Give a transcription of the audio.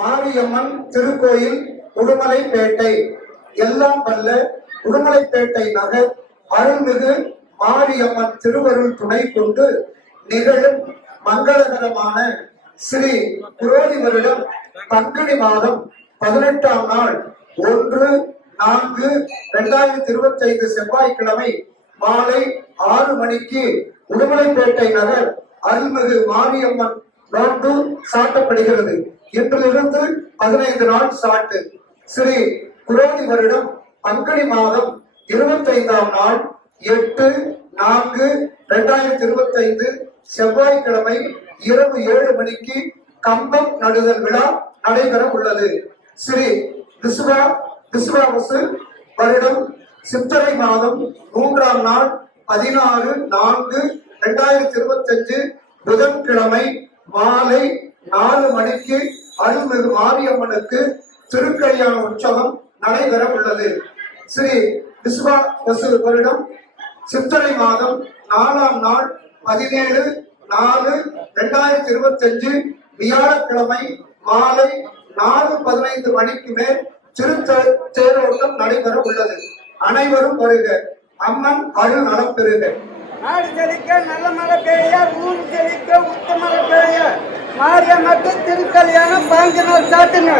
மாரியம்மன் திருக்கோயில் உடுமலைப்பேட்டை. எல்லாம் வல்ல உடுமலைப்பேட்டை நகர் அருள்மிகு மாரியம்மன் திருவருள் துணை கொண்டு நிகழும் மங்களகரமான ஸ்ரீ புரோதி வருடம் பங்குனி மாதம் பதினெட்டாம் நாள் ஒன்று நான்கு இரண்டாயிரத்தி இருபத்தி ஐந்து செவ்வாய்க்கிழமை மாலை ஆறு மணிக்கு உடுமலைப்பேட்டை நகர் அருள்மிகு மாரியம்மன் நோன்பு சாட்டப்படுகிறது. இன்றிலிருந்து பதினைந்து நாள் சாட்டு. ஸ்ரீ குரோதி வருடம் பங்குனி மாதம் இருபத்தி ஐந்தாம் நாள் எட்டு நான்கு இரண்டாயிரத்தி இருபத்தி ஐந்து செவ்வாய்க்கிழமை இரவு ஏழு மணிக்கு கம்பம் நடுதல் விழா நடைபெற உள்ளது. ஸ்ரீ விஸ்வா விஸ்வாவசு வருடம் சித்திரை மாதம் மூன்றாம் நாள் பதினாறு நான்கு இரண்டாயிரத்தி இருபத்தி அஞ்சு புதன்கிழமை மாலை நாலு மணிக்கு அருள்மிகு மாரியம்மனுக்கு திருக்கல்யாண உற்சவம் நடைபெற உள்ளது. ஸ்ரீ விஸ்வா வசு வருடம் சித்திரை மாதம் நாலாம் நாள் பதினேழு நாலு இரண்டாயிரத்தி இருபத்தி அஞ்சு வியாழக்கிழமை மாலை நாலு பதினைந்து மணிக்கு மேல் திருத்த தேரோட்டம் நடைபெற உள்ளது. அனைவரும் வருக. அம்மன் அருள் நலம் பெறுக. நல்ல மழை பெய்ய ஊர் செழிக்க உத்த மழை பெய்ய மாரியம்மக்கு திருக்கல்யாணம் பாஞ்சு நாள் சாட்டுங்க.